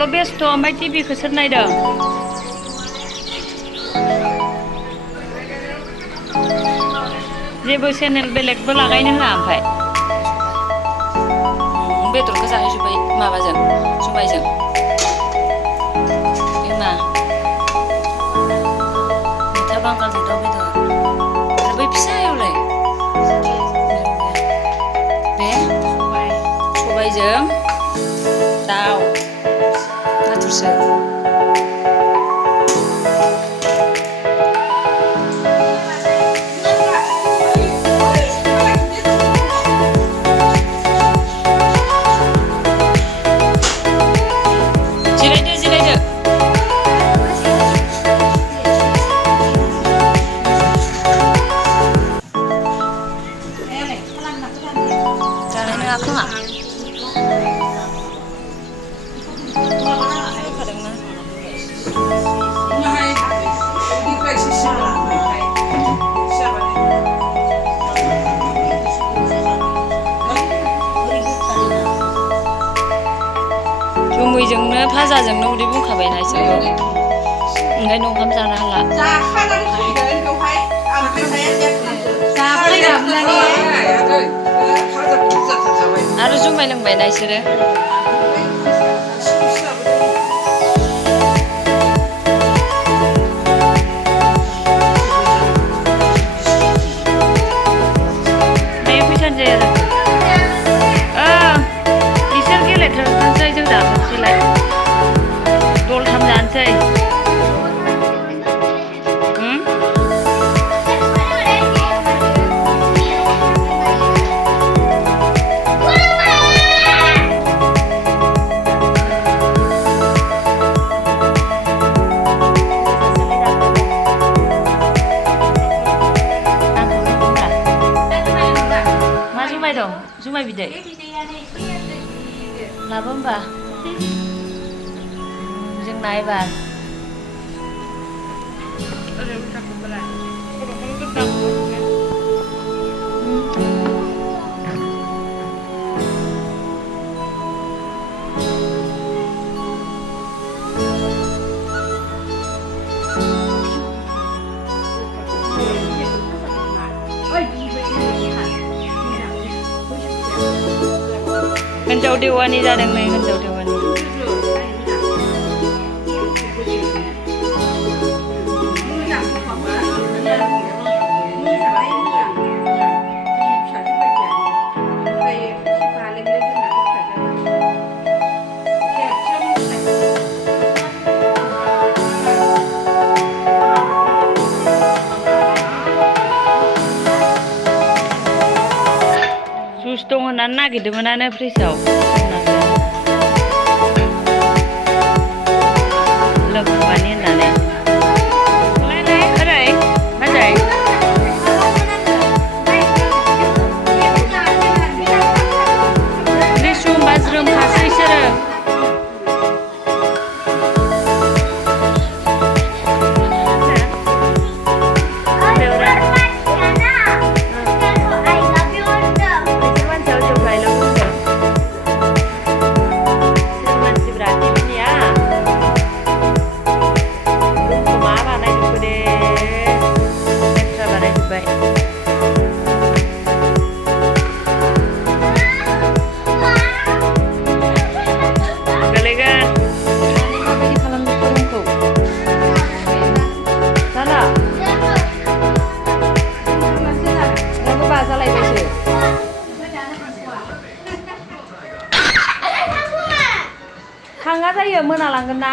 मबाइलावल' बेस्थ' ओमफ्राय टिभिखौ सोर नायदों? जेबो चेनेल बेलेगबो लागायनो होआ ओमफ्राय बेदरखौ जाहैजोब्बाय माबाजों जुमायजों मा मैथा बांगालजों दाउ बेदर आरो बै फिसायावलाय बे सबायजों दाउ नाथुरसो जुमैजोंनो भाजाजोंनो उदै बुंखाबायना इसोरखौ ओंखायनो ओंखाम जानो हाला आरो जुमाय लोंबायना इसोरो जुमाय बिदै लाबो होमबा जोंना एबार हिन्जाव देवानि जादों नै हिन्जाव देवानि जुस दं होननानै नागिरदोंमोनानो फ्रिजआव लोंखोमानि होननानै ओरै बाजै लिसु बाज्रोमखासै बिसोरो थाङा जायो मोनालांगोन ना